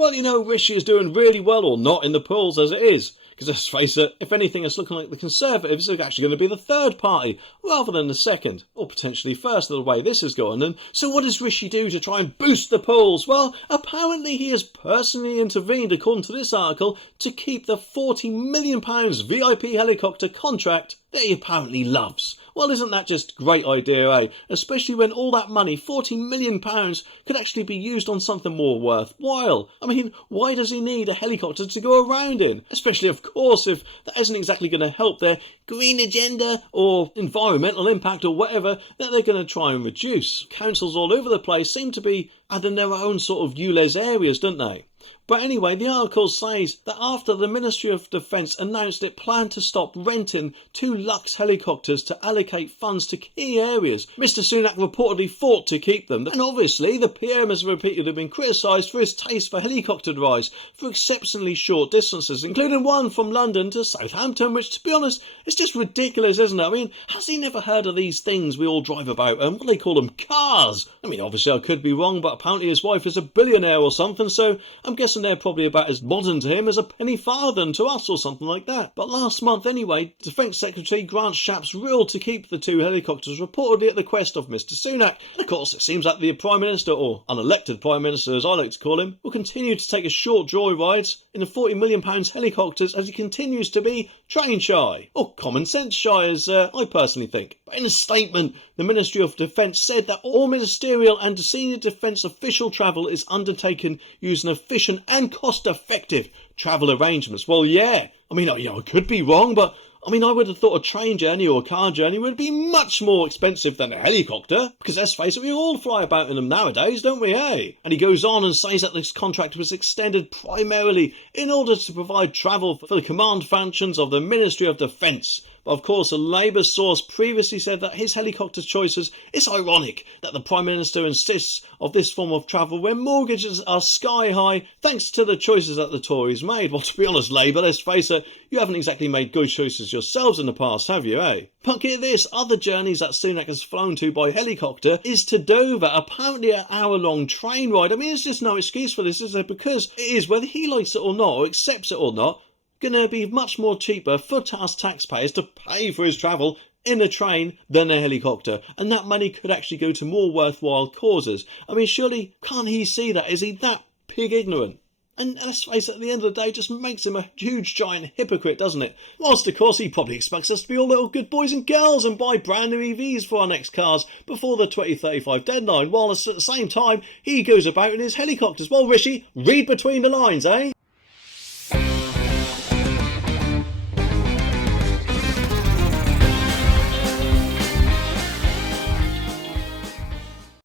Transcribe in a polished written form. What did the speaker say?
Well, you know, Rishi is doing really well, or not, in the polls as it is. Because let's face it, if anything, it's looking like the Conservatives are actually going to be the third party, rather than the second, or potentially first, the way this is going. And so what does Rishi do to try and boost the polls? Well, apparently he has personally intervened, according to this article, to keep the £40 million VIP helicopter contract that he apparently loves. Well, isn't that just a great idea, eh? Especially when all that money, £40 million, could actually be used on something more worthwhile. I mean, why does he need a helicopter to go around in? Especially, of course, if that isn't exactly going to help their green agenda or environmental impact or whatever that they're going to try and reduce. Councils all over the place seem to be adding their own sort of ULEZ areas, don't they? But anyway, the article says that after the Ministry of Defence announced it planned to stop renting 2 Lux helicopters to allocate funds to key areas, Mr Sunak reportedly fought to keep them. And obviously, the PM has repeatedly been criticised for his taste for helicopter rides for exceptionally short distances, including one from London to Southampton, which, to be honest, is just ridiculous, isn't it? I mean, has he never heard of these things we all drive about? What do they call them? Cars! I mean, obviously I could be wrong, but apparently his wife is a billionaire or something, so I'm guessing they're probably about as modern to him as a penny farthing to us or something like that. But last month anyway, Defence Secretary Grant Shapps ruled to keep the 2 helicopters, reportedly at the request of Mr Sunak. And of course, it seems like the Prime Minister, or unelected Prime Minister as I like to call him, will continue to take a short joyrides in the £40 million helicopters as he continues to be train shy, or common sense shy as I personally think. But in a statement, the Ministry of Defence said that all ministerial and senior defence official travel is undertaken using efficient and cost-effective travel arrangements. Well, yeah, I mean, I could be wrong, but I mean, I would have thought a train journey or a car journey would be much more expensive than a helicopter, because let's face it, we all fly about in them nowadays, don't we, eh? And he goes on and says that this contract was extended primarily in order to provide travel for the command functions of the Ministry of Defence. But of course, a Labour source previously said that his helicopter choices, it's ironic that the Prime Minister insists of this form of travel when mortgages are sky high thanks to the choices that the Tories made. Well, to be honest, Labour, let's face it, you haven't exactly made good choices yourselves in the past, have you, eh? But get this, other journeys that Sunak has flown to by helicopter is to Dover, apparently an hour-long train ride. I mean, there's just no excuse for this, is there? Because it is, whether he likes it or not, or accepts it or not, going to be much more cheaper for us taxpayers to pay for his travel in a train than a helicopter, and that money could actually go to more worthwhile causes. I mean, surely can't he see that? Is he that pig ignorant? And let's face it, at the end of the day, it just makes him a huge giant hypocrite, doesn't it? Whilst of course he probably expects us to be all little good boys and girls and buy brand new EVs for our next cars before the 2035 deadline, while at the same time he goes about in his helicopters. Well, Rishi, read between the lines, eh?